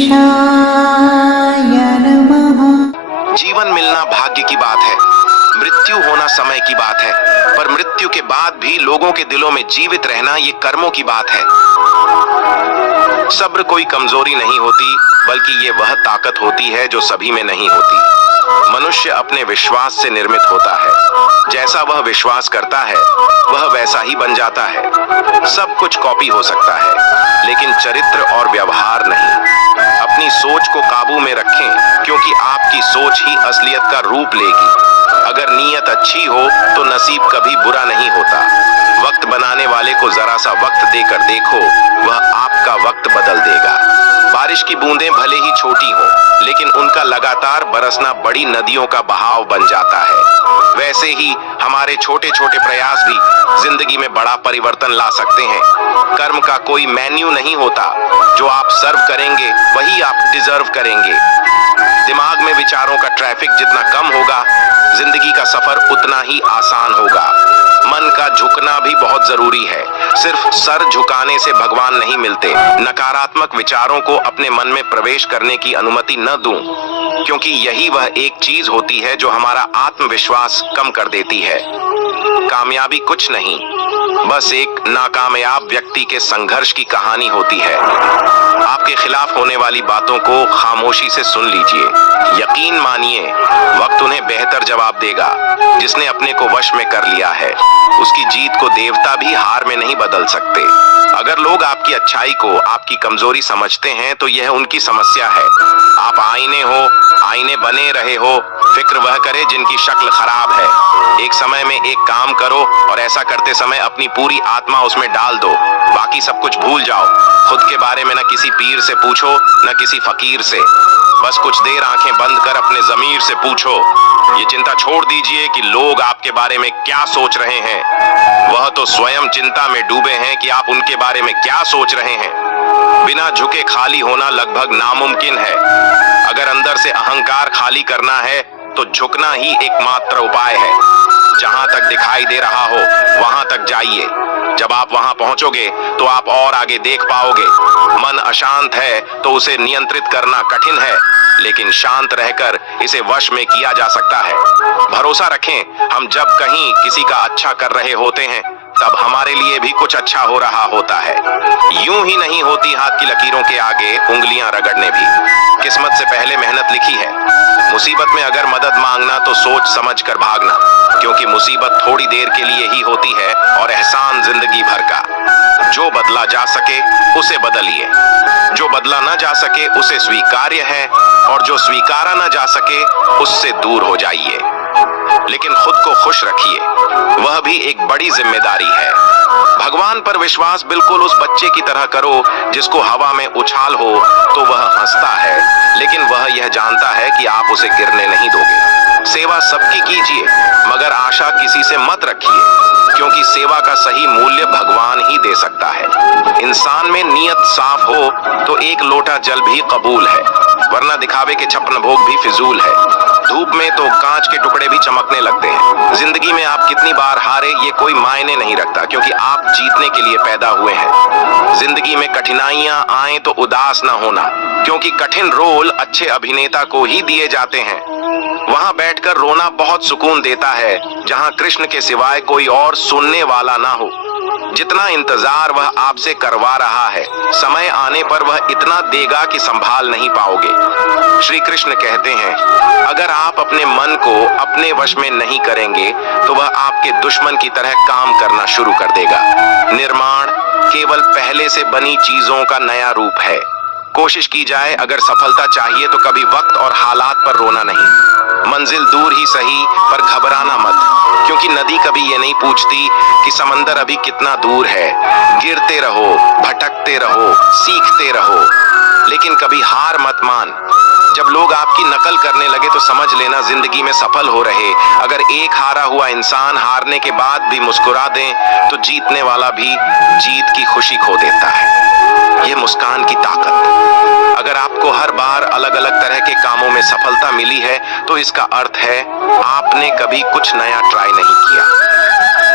नमः। जीवन मिलना भाग्य की बात है, मृत्यु होना समय की बात है, पर मृत्यु के बाद भी लोगों के दिलों में जीवित रहना ये कर्मों की बात है। सब्र कोई कमजोरी नहीं होती, बल्कि ये वह ताकत होती है जो सभी में नहीं होती। मनुष्य अपने विश्वास से निर्मित होता है, जैसा वह विश्वास करता है वह वैसा ही बन जाता है। सब कुछ कॉपी हो सकता है, लेकिन चरित्र और व्यवहार नहीं। अपनी सोच को काबू में रखें, क्योंकि आपकी सोच ही असलियत का रूप लेगी। अगर नीयत अच्छी हो तो नसीब कभी बुरा नहीं होता। वक्त बनाने वाले को जरा सा वक्त देकर देखो, वह आपका वक्त बदल देगा। बारिश की बूंदें भले ही छोटी हों, लेकिन उनका लगातार बरसना बड़ी नदियों का बहाव बन जाता है। वैसे ही हमारे छोटे छोटे प्रयास भी जिंदगी में बड़ा परिवर्तन ला सकते हैं। कर्म का कोई मेन्यू नहीं होता, जो आप सर्व करेंगे वही आप डिजर्व करेंगे। दिमाग में विचारों का ट्रैफिक जितना कम होगा, जिंदगी का सफर उतना ही आसान होगा। मन का झुकना भी बहुत जरूरी है, सिर्फ सर झुकाने से भगवान नहीं मिलते। नकारात्मक विचारों को अपने मन में प्रवेश करने की अनुमति न दूं, क्योंकि यही वह एक चीज होती है जो हमारा आत्मविश्वास कम कर देती है। कामयाबी कुछ नहीं, बस एक नाकामयाब व्यक्ति के संघर्ष की कहानी होती है। आपके खिलाफ होने वाली बातों को खामोशी से सुन लीजिए। यकीन मानिए, वक्त उन्हें बेहतर जवाब देगा। जिसने अपने को वश में कर लिया है, उसकी जीत को देवता भी हार में नहीं बदल सकते। अगर लोग आपकी अच्छाई को आपकी कमजोरी समझते हैं तो यह उनकी समस्या है। आप आईने हो, आईने बने रहे हो। फिक्र वह करे जिनकी शक्ल खराब है। एक समय में एक काम करो और ऐसा करते समय अपनी पूरी आत्मा उसमें डाल दो। बाकी सब कुछ भूल जाओ। खुद के बारे में न किसी पीर से पूछो, न किसी फकीर से। बस कुछ देर आंखें बंद कर अपने जमीर से पूछो। ये चिंता छोड़ दीजिए कि लोग आपके बारे में क्या सोच रहे हैं। वह तो स्वयं चिंता में डूबे हैं कि आप उनके बारे में क्या सोच रहे हैं। बिना झुके खाली होना लगभग नामुमकिन है। अगर अंदर से अहंकार खाली करना है तो झुकना ही एकमात्र उपाय है। जहां तक दिखाई दे रहा हो वहां तक जाइए। जब आप वहां पहुंचोगे तो आप और आगे देख पाओगे। मन अशांत है तो उसे नियंत्रित करना कठिन है, लेकिन शांत रहकर इसे वश में किया जा सकता है। भरोसा रखें, हम जब कहीं किसी का अच्छा कर रहे होते हैं तब हमारे लिए भी कुछ अच्छा हो रहा होता है। यूं ही नहीं होती हाथ की लकीरों के आगे उंगलियां रगड़ने भी। किस्मत से पहले मेहनत लिखी है। मुसीबत में अगर मदद मांगना तो सोच समझ कर भागना, क्योंकि मुसीबत थोड़ी देर के लिए ही होती है और एहसान जिंदगी भर का। जो बदला जा सके उसे बदलिए, जो बदला न जा सके उसे स्वीकार्य है, और जो स्वीकारा न जा सके उससे दूर हो जाइए। लेकिन खुद को खुश रखिए, वह भी एक बड़ी जिम्मेदारी है। भगवान पर विश्वास बिल्कुल उस बच्चे की तरह करो जिसको हवा में उछाल हो तो वह हंसता है, लेकिन वह यह जानता है कि आप उसे गिरने नहीं दोगे। सेवा सबकी कीजिए, मगर आशा किसी से मत रखिए, क्योंकि सेवा का सही मूल्य भगवान ही दे सकता है। इंसान में नीयत साफ हो तो एक लोटा जल भी कबूल है, वरना दिखावे के छप्पन भोग भी फिजूल है। धूप में तो कांच के टुकड़े भी चमकने लगते हैं। जिंदगी में आप कितनी बार हारे ये कोई मायने नहीं रखता, क्योंकि आप जीतने के लिए पैदा हुए हैं। जिंदगी में कठिनाइयां आए तो उदास ना होना, क्योंकि कठिन रोल अच्छे अभिनेता को ही दिए जाते हैं। वहां बैठकर रोना बहुत सुकून देता है, जहां कृष्ण के सिवाय कोई और सुनने वाला ना हो। जितना इंतजार वह आपसे करवा रहा है, समय आने पर वह इतना देगा कि संभाल नहीं पाओगे। श्री कृष्ण कहते हैं, अगर आप अपने मन को अपने वश में नहीं करेंगे तो वह आपके दुश्मन की तरह काम करना शुरू कर देगा। निर्माण केवल पहले से बनी चीजों का नया रूप है। कोशिश की जाए, अगर सफलता चाहिए तो कभी वक्त और हालात पर रोना नहीं। मंजिल दूर ही सही, पर घबराना मत, क्योंकि नदी कभी ये नहीं पूछती कि समंदर अभी कितना दूर है। गिरते रहो, भटकते रहो, सीखते रहो, लेकिन कभी हार मत मान। जब लोग आपकी नकल करने लगे तो समझ लेना जिंदगी में सफल हो रहे। अगर एक हारा हुआ इंसान हारने के बाद भी मुस्कुरा दे तो जीतने वाला भी जीत की खुशी खो देता है। यह मुस्कान की ताकत। अगर आपको हर बार अलग अलग तरह के कामों में सफलता मिली है तो इसका अर्थ है आपने कभी कुछ नया ट्राई नहीं किया।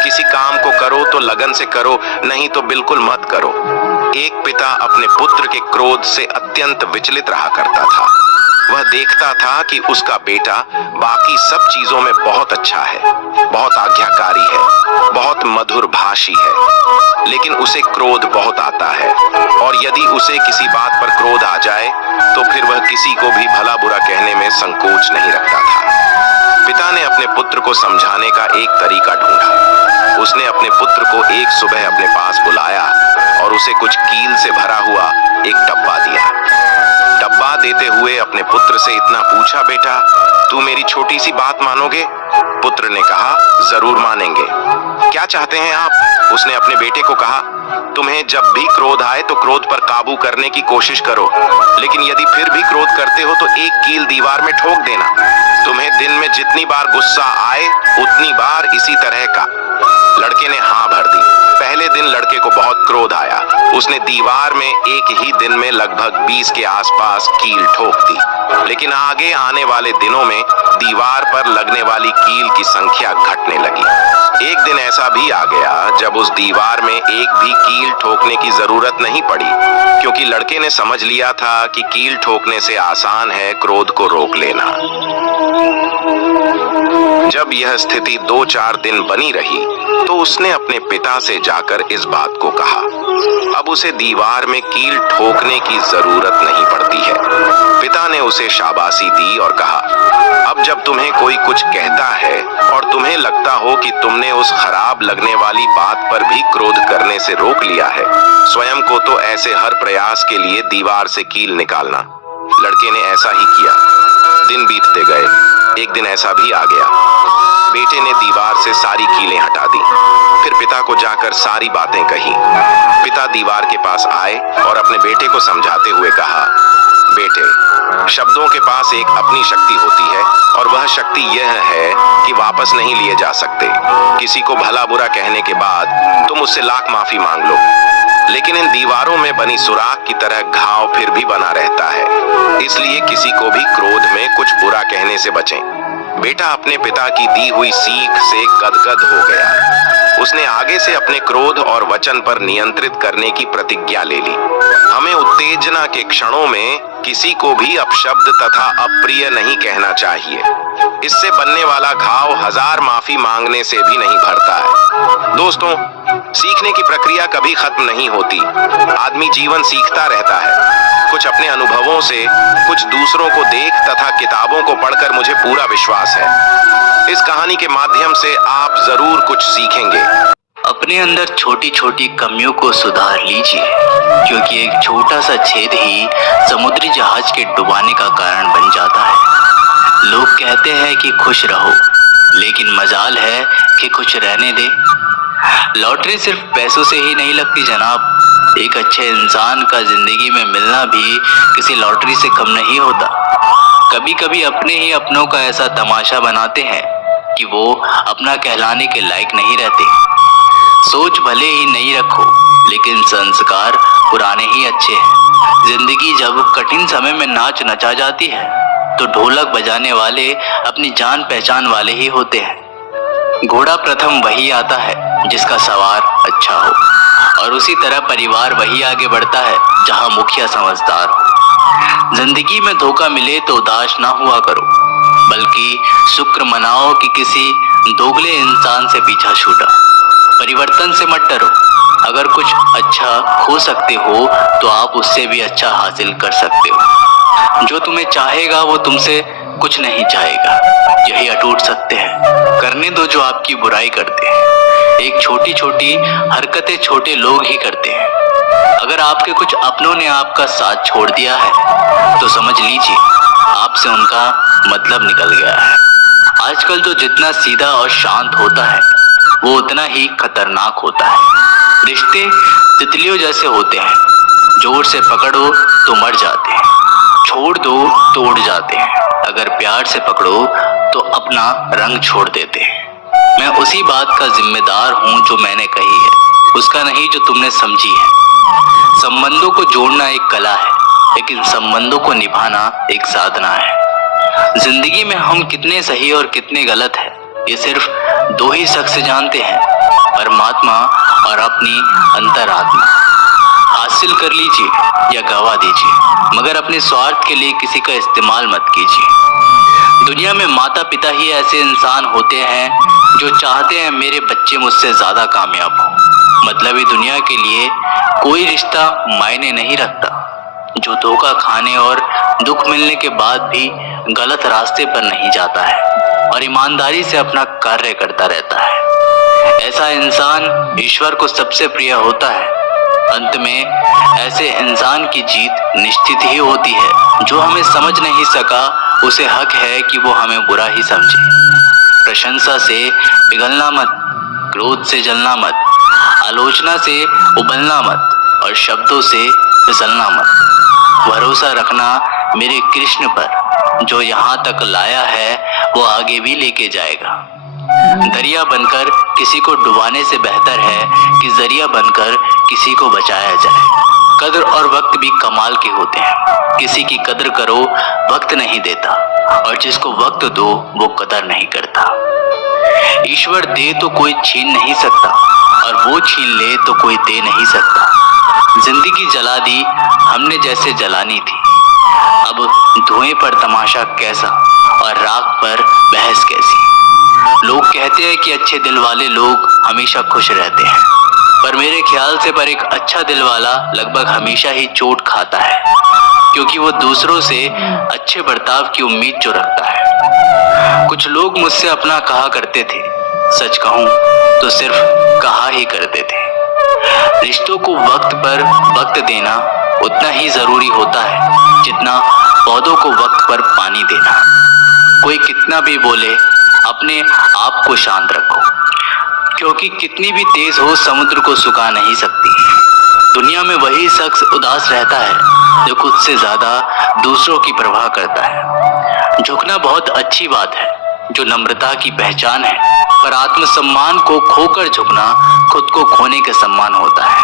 किसी काम को करो तो लगन से करो, नहीं तो बिल्कुल मत करो। एक पिता अपने पुत्र के क्रोध से अत्यंत विचलित रहा करता था। वह देखता था कि उसका बेटा बाकी सब चीजों में बहुत अच्छा है, बहुत आज्ञाकारी है, बहुत मधुर भाषी है, लेकिन उसे क्रोध बहुत आता है और यदि उसे किसी बात पर क्रोध आ जाए तो फिर वह किसी को भी भला बुरा कहने में संकोच नहीं रखता था। पिता ने अपने पुत्र को समझाने का एक तरीका ढूंढा। उसने अपने पुत्र को एक सुबह अपने पास बुलाया और उसे कुछ कील से भरा हुआ एक डब्बा दिया। डब्बा देते हुए अपने पुत्र से इतना पूछा, बेटा तू मेरी छोटी सी बात मानोगे? पुत्र ने कहा, जरूर मानेंगे। क्या चाहते हैं आप? उसने अपने बेटे को कहा, तुम्हें जब भी क्रोध आए तो क्रोध पर काबू करने की कोशिश करो, लेकिन यदि फिर भी क्रोध करते हो तो एक कील दीवार में ठोक देना। तुम्हें दिन में जितनी बार गुस्सा आए उतनी बार इसी तरह का। लड़के ने हाँ भर दी। पहले दिन लड़के को बहुत क्रोध आया। उसने दीवार में एक ही दिन में लगभग 20 के आसपास कील ठोक दी, लेकिन आगे आने वाले दिनों में दीवार पर लगने वाली कील की संख्या घटने लगी। एक दिन ऐसा भी आ गया जब उस दीवार में एक भी कील ठोकने की जरूरत नहीं पड़ी, क्योंकि लड़के ने समझ लिया था कि कील ठोकने से आसान है क्रोध को रोक लेना। जब यह स्थिति 2-4 दिन बनी रही तो उसने अपने पिता से जाकर इस बात को कहा। अब उसे दीवार में कील ठोकने की जरूरत नहीं पड़ती है। पिता ने उसे शाबाशी दी और कहा, अब जब तुम्हें कोई कुछ कहता है और तुम्हें लगता हो कि तुमने उस खराब लगने वाली बात पर भी क्रोध करने से रोक लिया है, स्वयं को तो ऐसे हर प्रयास के लिए दीवार से कील निकालना। लड़के ने ऐसा ही किया। दिन बीतते गए। एक दिन ऐसा भी आ गया। बेटे ने दीवार से सारी कीलें हटा दी। फिर पिता को जाकर सारी बातें कही। पिता दीवार के पास आए और अपने बेटे को समझाते हुए कहा, बेटे, शब्दों के पास एक अपनी शक्ति होती है और वह शक्ति यह है कि वापस नहीं लिए जा सकते। किसी को भला बुरा कहने के बाद तुम उससे लाख माफी मांग लो, लेकिन इन दीवारों में बनी सुराख की तरह घाव फिर भी बना रहता है। इसलिए किसी को भी क्रोध में कुछ बुरा कहने से बचें। बेटा अपने पिता की दी हुई सीख से गदगद हो गया। उसने आगे से अपने क्रोध और वचन पर नियंत्रित करने की प्रतिज्ञा ले ली। हमें उत्तेजना के क्षणों में किसी को भी अपशब्द तथा अप्रिय नहीं कहना चाहिए। इससे बनने वाला घाव 1000 माफी मांगने से भी नहीं भरता है। दोस्तों, सीखने की प्रक्रिया कभी खत्म नहीं होती। आदमी जीवन सीखता रहता है, कुछ अपने अनुभवों से, कुछ दूसरों को देख तथा किताबों को पढ़कर मुझे पूरा विश्वास है। इस कहानी के माध्यम से आप जरूर कुछ सीखेंगे। अपने अंदर छोटी छोटी कमियों को सुधार लीजिए, क्योंकि एक छोटा सा छेद ही समुद्री जहाज के डुबाने का कारण बन जाता है। लोग कहते हैं कि खुश रहो, लेकिन मजाल है कि खुश रहने दे। लॉटरी सिर्फ पैसों से ही नहीं लगती जनाब। एक अच्छे इंसान का जिंदगी में मिलना भी किसी लॉटरी से कम नहीं होता। कभी कभी अपने ही अपनों का ऐसा तमाशा बनाते हैं कि वो अपना कहलाने के लायक नहीं रहते। सोच भले ही नहीं रखो, लेकिन संस्कार पुराने ही अच्छे हैं। जिंदगी जब कठिन समय में नाच नचा जाती है तो ढोलक बजाने वाले अपनी जान पहचान वाले ही होते हैं। घोड़ा प्रथम वही आता है जिसका सवार अच्छा हो, और उसी तरह परिवार वही आगे बढ़ता है जहां मुखिया समझदार हो। जिंदगी में धोखा मिले तो उदास ना हुआ करो, बल्कि शुक्र मनाओ कि किसी दोगले इंसान से पीछा छूटा। परिवर्तन से मत डरो। अगर कुछ अच्छा खो सकते हो तो आप उससे भी अच्छा हासिल कर सकते हो। जो तुम्हें चाहेगा वो तुमसे कुछ नहीं चाहेगा, यही अटूट सत्य है। करने दो जो आपकी बुराई करते हैं। एक छोटी छोटी हरकतें छोटे लोग ही करते हैं। अगर आपके कुछ अपनों ने आपका साथ छोड़ दिया है तो समझ लीजिए आपसे उनका मतलब निकल गया है। आजकल तो जितना सीधा और शांत होता है वो उतना ही खतरनाक होता है। रिश्ते तितलियों जैसे होते हैं, जोर से पकड़ो तो मर जाते हैं, छोड़ दो तो उड़ जाते हैं। अगर प्यार से पकड़ो तो अपना रंग छोड़ देते हैं। मैं उसी बात का जिम्मेदार हूँ जो मैंने कही है, उसका नहीं जो तुमने समझी है। संबंधों को जोड़ना एक कला है, लेकिन संबंधों को निभाना एक साधना है। जिंदगी में हम कितने सही और कितने गलत हैं ये सिर्फ 2 ही शख्स जानते हैं, परमात्मा और अपनी अंतरात्मा। हासिल कर लीजिए या गवा दीजिए, मगर अपने स्वार्थ के लिए किसी का इस्तेमाल मत कीजिए। दुनिया में माता पिता ही ऐसे इंसान होते हैं जो चाहते हैं मेरे बच्चे मुझसे ज्यादा कामयाब हो। मतलबी दुनिया के लिए कोई रिश्ता मायने नहीं रखता जो धोखा खाने और दुख मिलने के बाद भी गलत रास्ते पर नहीं जाता है और ईमानदारी से अपना कार्य करता रहता है। ऐसा इंसान ईश्वर को सबसे प्रिय होता है। अंत में ऐसे इंसान की जीत निश्चित ही होती है। जो हमें समझ नहीं सका उसे हक है कि वो हमें बुरा ही समझे। प्रशंसा से पिघलना मत, क्रोध से जलना मत, आलोचना से उबलना मत और शब्दों से फिसलना मत। भरोसा रखना मेरे कृष्ण पर, जो यहाँ तक लाया है वो आगे भी लेके जाएगा। दरिया बनकर किसी को डुबाने से बेहतर है कि जरिया बनकर किसी को बचाया जाए। कद्र और वक्त भी कमाल के होते हैं। किसी की कद्र करो, वक्त नहीं देता, और जिसको वक्त दो वो कदर नहीं करता। ईश्वर दे तो कोई छीन नहीं सकता और वो छीन ले तो कोई दे नहीं सकता। जिंदगी जला दी हमने जैसे जलानी थी, अब धुएं पर तमाशा कैसा और राख पर बहस कैसी। लोग कहते हैं कि अच्छे दिल वाले लोग हमेशा खुश रहते हैं, पर मेरे ख्याल से पर एक अच्छा दिल वाला लगभग हमेशा ही चोट खाता है, क्योंकि वो दूसरों से अच्छे बर्ताव की उम्मीद जो रखता है। कुछ लोग मुझसे अपना कहा करते थे, सच कहूं तो सिर्फ कहा ही करते थे। रिश्तों को वक्त पर वक्त देना उतना ही जरूरी होता है जितना पौधों को वक्त पर पानी देना। कोई कितना भी बोले, अपने आप को शांत रखो, क्योंकि कितनी भी तेज हो समुद्र को सुखा नहीं सकती। दुनिया में वही शख्स उदास रहता है जो खुद से ज्यादा दूसरों की परवाह करता है। झुकना बहुत अच्छी बात है, जो नम्रता की पहचान है, पर आत्मसम्मान को खोकर झुकना खुद को खोने के सम्मान होता है।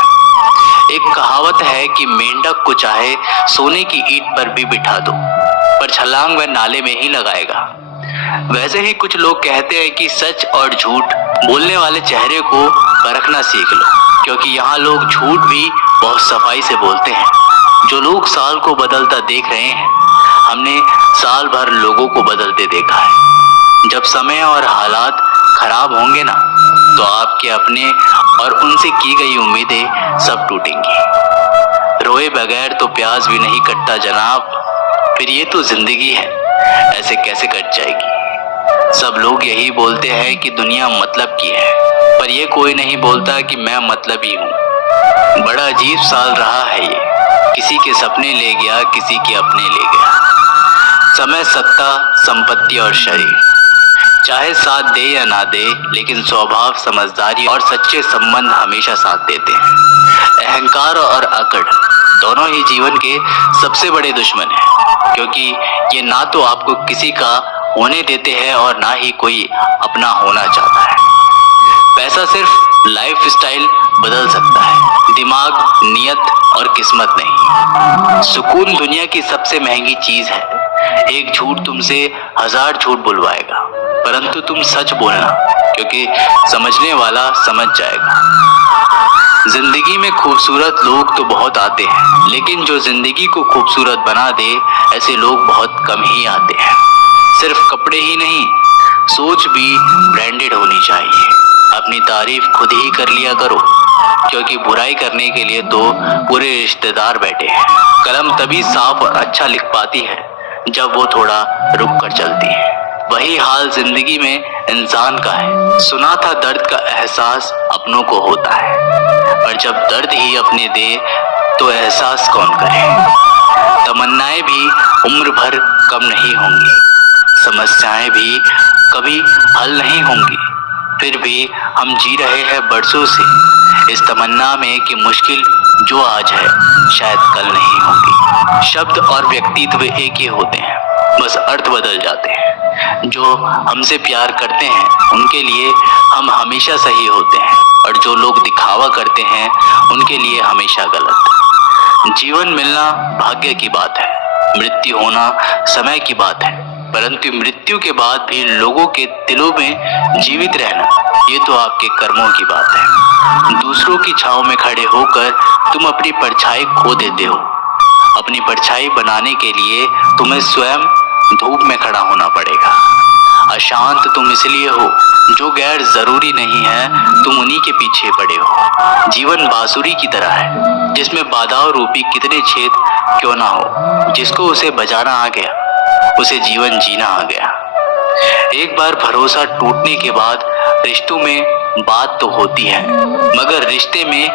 एक कहावत है कि मेंढक को चाहे सोने की ईंट पर भी बिठा दो, पर छलांग वह नाले में ही लगाएगा। वैसे ही कुछ लोग कहते हैं कि सच और झूठ बोलने वाले चेहरे को परखना सीख लो, क्योंकि यहाँ लोग झूठ भी बहुत सफाई से बोलते हैं। जो लोग साल को बदलता देख रहे हैं, हमने साल भर लोगों को बदलते देखा है। जब समय और हालात खराब होंगे ना, तो आपके अपने और उनसे की गई उम्मीदें सब टूटेंगी। रोए बगैर तो प्यास भी नहीं कटता जनाब, फिर ये तो जिंदगी है, ऐसे कैसे कट जाएगी। सब लोग यही बोलते हैं कि दुनिया मतलब की है, पर ये कोई नहीं बोलता कि मैं मतलबी हूँ। बड़ा अजीब साल रहा है ये, किसी के सपने ले गया, किसी के अपने ले गया। समय, सत्ता, संपत्ति और शरीर चाहे साथ दे या ना दे, लेकिन स्वभाव, समझदारी और सच्चे संबंध हमेशा साथ देते हैं। अहंकार और अकड़ दोनों ही जीवन के सबसे बड़े दुश्मन हैं, क्योंकि ये ना तो आपको किसी का होने देते हैं और ना ही कोई अपना होना चाहता है। पैसा सिर्फ लाइफ स्टाइल बदल सकता है, दिमाग, नियत और किस्मत नहीं। सुकून दुनिया की सबसे महंगी चीज है। एक झूठ तुमसे 1000 झूठ बुलवाएगा, परंतु तुम सच बोलना, क्योंकि समझने वाला समझ जाएगा। जिंदगी में खूबसूरत लोग तो बहुत आते हैं, लेकिन जो जिंदगी को खूबसूरत बना दे, ऐसे लोग बहुत कम ही आते हैं। सिर्फ कपड़े ही नहीं, सोच भी ब्रांडेड होनी चाहिए। अपनी तारीफ खुद ही कर लिया करो, क्योंकि बुराई करने के लिए तो पूरे रिश्तेदार बैठे हैं। कलम तभी साफ और अच्छा लिख पाती है जब वो थोड़ा रुक कर चलती है। वही हाल जिंदगी में इंसान का है। सुना था दर्द का एहसास अपनों को होता है, पर जब दर्द ही अपने दे तो एहसास कौन करे। तमन्नाएं भी उम्र भर कम नहीं होंगी, समस्याएं भी कभी हल नहीं होंगी, फिर भी हम जी रहे हैं बरसों से इस तमन्ना में कि मुश्किल जो आज है शायद कल नहीं होगी। शब्द और व्यक्तित्व एक ही होते हैं, बस अर्थ बदल जाते हैं। जो हमसे प्यार करते हैं उनके लिए हम हमेशा सही होते हैं, और जो लोग दिखावा करते हैं उनके लिए हमेशा गलत। जीवन मिलना भाग्य की बात है, मृत्यु होना समय की बात है, परंतु मृत्यु के बाद भी लोगों के दिलों में जीवित रहना, ये तो आपके कर्मों की बात है। दूसरों की छांव में खड़े होकर तुम अपनी परछाई खो देते हो। अपनी परछाई बनाने के लिए तुम्हें स्वयं धूप में खड़ा होना पड़ेगा। अशांत तुम इसलिए हो जो गैर जरूरी नहीं है, तुम उन्हीं के पीछे पड़े हो। जीवन बांसुरी की तरह है जिसमें बाधाओं रूपी कितने छेद क्यों ना हो, जिसको उसे बजाना आ गया उसे जीवन जीना आ गया। एक बार भरोसा टूटने के बाद रिश्तों में बात तो होती है, मगर रिश्ते में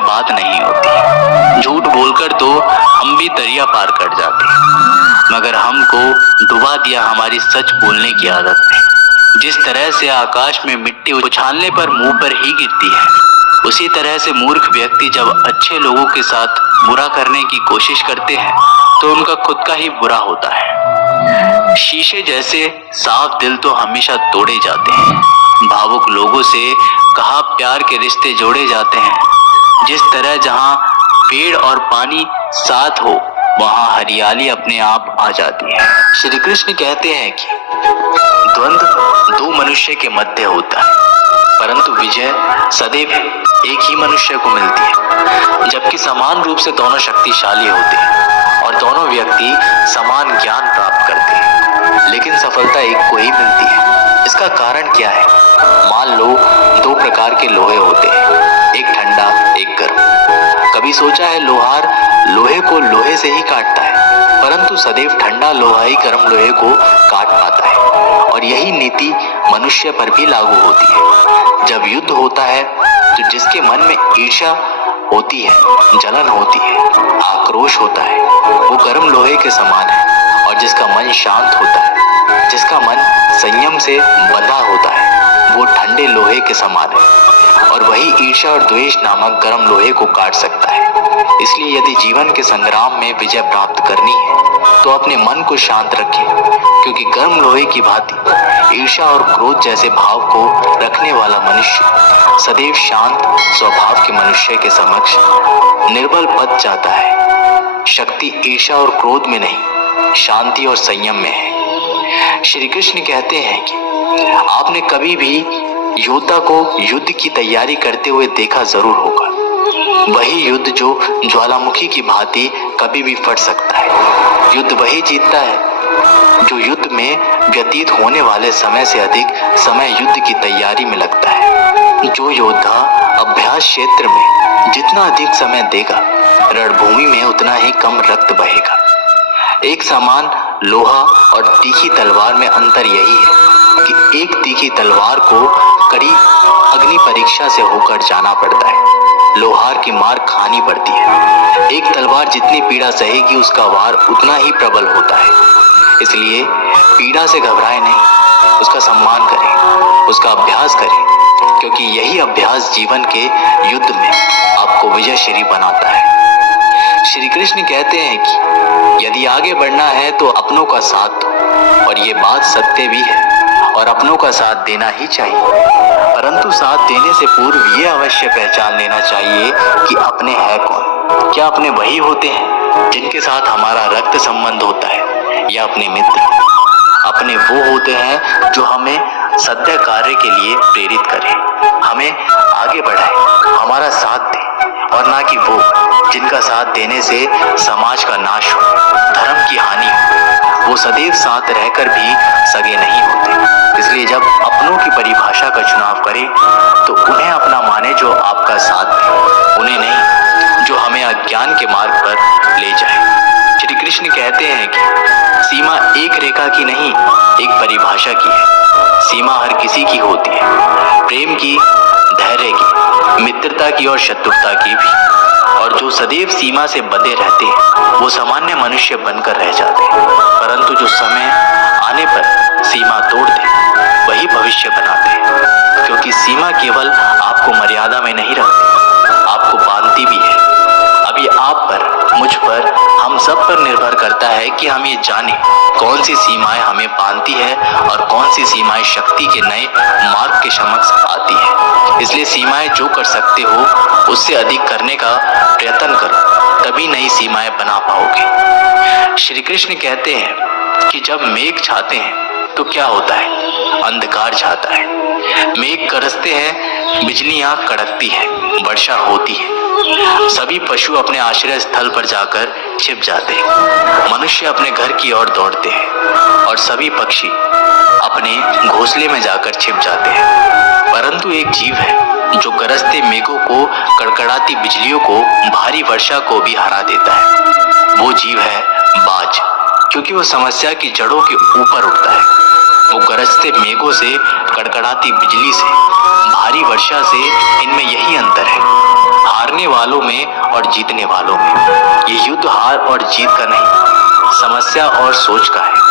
बात नहीं होती। झूठ बोलकर तो हम भी दरिया पार कर जाते, मगर हमको डुबा दिया हमारी सच बोलने की आदत ने। जिस तरह से आकाश में मिट्टी उछालने पर मुंह पर ही गिरती है, उसी तरह से मूर्ख व्यक्ति जब अच्छे लोगों के साथ बुरा करने की कोशिश करते हैं तो उनका खुद का ही बुरा होता है। शीशे जैसे साफ दिल तो हमेशा तोड़े जाते हैं। भावुक लोगों से कहा प्यार के रिश्ते जोड़े जाते हैं। जिस तरह जहां पेड़ और पानी साथ हो वहां हरियाली अपने आप आ जाती है। श्री कृष्ण कहते हैं कि द्वंद्व दो मनुष्य के मध्य होता है, परंतु विजय सदैव एक ही मनुष्य को मिलती है। जबकि समान रूप से दोनों शक्तिशाली होते हैं और दोनों व्यक्ति समान ज्ञान प्राप्त करते हैं, लेकिन सफलता एक को ही मिलती है। इसका कारण क्या है? मान लो दो प्रकार के लोहे होते हैं, एक ठंडा एक गर्म। कभी सोचा है लोहार लोहे को लोहे से ही काटता है, परंतु सदैव ठंडा लोहा ही गर्म लोहे को काट पाता है। और यही नीति मनुष्य पर भी लागू होती है। जब युद्ध होता है तो जिसके मन में ईर्ष्या होती है, जलन होती है, आक्रोश होता है, वो गर्म लोहे के समान है। और जिसका मन शांत होता है, जिसका मन संयम से बंधा होता है, वो ठंडे लोहे के समान है। और वही ईर्ष्या और द्वेष नामक गर्म लोहे को काट सकता है। इसलिए यदि जीवन के संग्राम में विजय प्राप्त करनी है तो अपने मन को शांत रखें, क्योंकि गर्म लोहे की भांति ईर्ष्या और क्रोध जैसे भाव को रखने वाला मनुष्य सदैव शांत स्वभाव के मनुष्य के समक्ष निर्बल पद जाता है। शक्ति ईर्ष्या और क्रोध में नहीं, शांति और संयम में है। श्री कृष्ण कहते हैं कि आपने कभी भी योद्धा को युद्ध की तैयारी करते हुए देखा जरूर होगा। वही युद्ध जो ज्वालामुखी की भांति कभी भी फट सकता है। युद्ध वही जीतता है जो युद्ध में व्यतीत होने वाले समय से अधिक समय युद्ध की तैयारी में लगता है। जो योद्धा अभ्यास क्षेत्र में जितना अधिक समय देगा, रणभूमि में उतना ही कम रक्त बहेगा। एक समान लोहा और तीखी तलवार में अंतर यही है कि एक तीखी तलवार को कड़ी अग्नि परीक्षा से होकर जाना पड़ता है, लोहार की मार खानी पड़ती है। एक तलवार जितनी पीड़ा सहेगी उसका वार उतना ही प्रबल होता है। इसलिए पीड़ा से घबराए नहीं, उसका सम्मान करें, उसका अभ्यास करें, क्योंकि यही अभ्यास जीवन के युद्ध में आपको विजयश्री बनाता है। श्री कृष्ण कहते हैं कि यदि आगे बढ़ना है तो अपनों का साथ दो, और ये बात सत्य भी है और अपनों का साथ देना ही चाहिए। परंतु साथ देने से पूर्व ये अवश्य पहचान लेना चाहिए कि अपने हैं कौन। क्या अपने वही होते हैं जिनके साथ हमारा रक्त संबंध होता है, या अपने मित्र? अपने वो होते हैं जो हमें सत्य कार्य के लिए प्रेरित करें, हमें आगे बढ़ाए, हमारा साथ दे, और ना कि वो जिनका साथ देने से समाज का नाश हो, धर्म की हानि हो। वो सदैव साथ रहकर भी सगे नहीं होते। इसलिए जब अपनों की परिभाषा का चुनाव करें तो उन्हें अपना माने जो आपका साथ दे, उन्हें नहीं जो हमें अज्ञान के मार्ग पर ले जाए। श्री कृष्ण कहते हैं कि सीमा एक रेखा की नहीं, एक परिभाषा की है। सीमा हर किसी की होती है, प्रेम की, धैर्य की, मित्रता की और शत्रुता की भी। और जो सदैव सीमा से बंधे रहते हैं वो सामान्य मनुष्य बनकर रह जाते हैं, परंतु जो समय आने पर सीमा तोड़ दे वही भविष्य बनाते हैं। क्योंकि सीमा केवल आपको मर्यादा में नहीं रखती, आपको बांधती भी है। अभी आप पर, मुझ पर, हम सब पर निर्भर करता है कि हम ये जाने कौन सी सीमाएं हमें बांधती है और कौन सी सीमाएं शक्ति के नए मार्ग के समक्ष आती है। इसलिए सीमाएं जो कर सकते हो उससे अधिक करने का प्रयत्न करो, तभी नई सीमाएं बना पाओगे। श्री कृष्ण कहते हैं कि जब मेघ छाते हैं तो क्या होता है? अंधकार छाता है। मेघ गरजते हैं, बिजलियां कड़कती है, वर्षा होती है, सभी पशु अपने आश्रय स्थल पर जाकर छिप जाते हैं। मनुष्य अपने घर की ओर दौड़ते हैं और सभी पक्षी अपने घोंसले में जाकर छिप जाते हैं। परंतु एक जीव है जो गरजते मेघों को, कड़कड़ाती बिजलियों को, भारी वर्षा को भी हरा देता है। वो जीव है बाज, क्योंकि वो समस्या की जड़ों के ऊपर उठता है। वो गरजते मेघों से, कड़कड़ाती बिजली से, भारी वर्षा से, इनमें यही अंतर है, हारने वालों में और जीतने वालों में। ये युद्ध हार और जीत का नहीं, समस्या और सोच का है।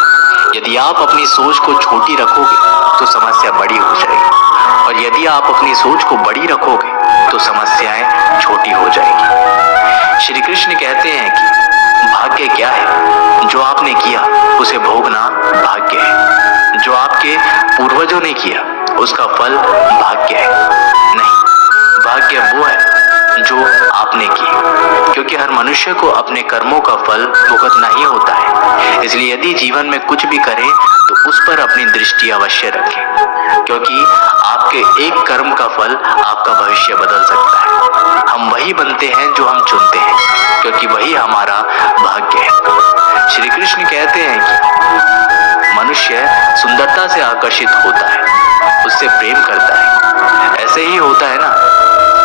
यदि आप अपनी सोच को छोटी रखोगे तो समस्या बड़ी हो जाएगी, और यदि आप अपनी सोच को बड़ी रखोगे तो समस्याएं छोटी हो जाएगी। श्री कृष्ण कहते हैं कि भाग्य क्या है? जो आपने किया उसे भोगना भाग्य है। जो आपके पूर्वजों ने किया उसका फल भाग्य है। नहीं, भाग्य वो है जो आपने की, क्योंकि हर मनुष्य को अपने कर्मों का फल भुगतना ही होता है। इसलिए यदि जीवन में कुछ भी करें तो उस पर अपनी दृष्टि अवश्य रखें, क्योंकि आपके एक कर्म का फल आपका भविष्य बदल सकता है। हम वही बनते हैं जो हम चुनते हैं, क्योंकि वही हमारा भाग्य है। श्री कृष्ण कहते हैं कि मनुष्य सुंदरता से आकर्षित होता है, उससे प्रेम करता है। ऐसे ही होता है ना?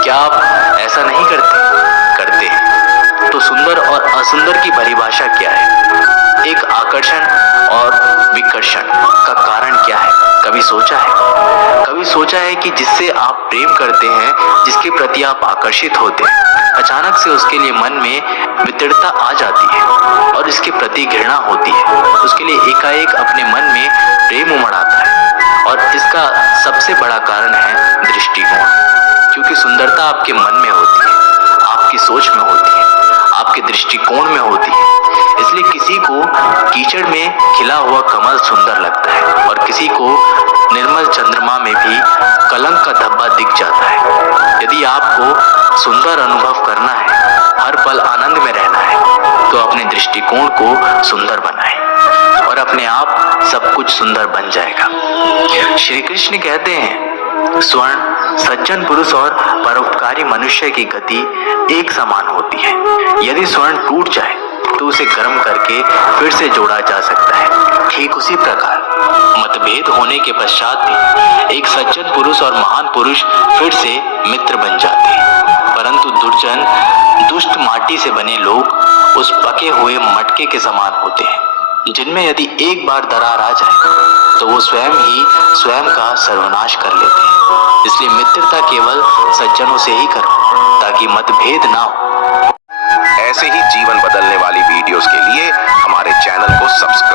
क्या आप ऐसा नहीं करते हैं? तो सुंदर और असुंदर की परिभाषा क्या है? एक आकर्षण और विकर्षण का कारण क्या है? कभी सोचा है? कभी सोचा है कि जिससे आप प्रेम करते हैं, जिसके प्रति आप आकर्षित होते हैं, अचानक से उसके लिए मन में वितृष्णा आ जाती है और इसके प्रति घृणा होती है। उसके लिए एकाएक अपने मन में प्रेम उमड़ आता है, और इसका सबसे बड़ा कारण है दृष्टिकोण। क्योंकि सुंदरता आपके मन में होती है, आपकी सोच में होती है, आपके दृष्टिकोण में होती है। इसलिए किसी को कीचड़ में खिला हुआ कमल सुंदर लगता है, और किसी को निर्मल चंद्रमा में भी कलंक का धब्बा दिख जाता है। यदि आपको सुंदर अनुभव करना है, हर पल आनंद में रहना है, तो अपने दृष्टिकोण को सुंदर बनाएं, और अपने आप सब कुछ सुंदर बन जाएगा। श्री कृष्ण कहते हैं, स्वर्ण, सज्जन पुरुष और परोपकारी मनुष्य की गति एक समान होती है। यदि स्वर्ण टूट जाए तो उसे गर्म करके फिर से जोड़ा जा सकता है। ठीक उसी प्रकार मतभेद होने के पश्चात भी एक सज्जन पुरुष और महान पुरुष फिर से मित्र बन जाते हैं। परंतु दुष्ट माटी से बने लोग उस पके हुए मटके के समान होते हैं, जिनमें यदि एक बार दरार आ जाए तो वो स्वयं ही स्वयं का सर्वनाश कर लेते हैं। इसलिए मित्रता केवल सज्जनों से ही करो, ताकि मतभेद ना हो। ऐसे ही जीवन बदलने वाली वीडियोस के लिए हमारे चैनल को सब्सक्राइब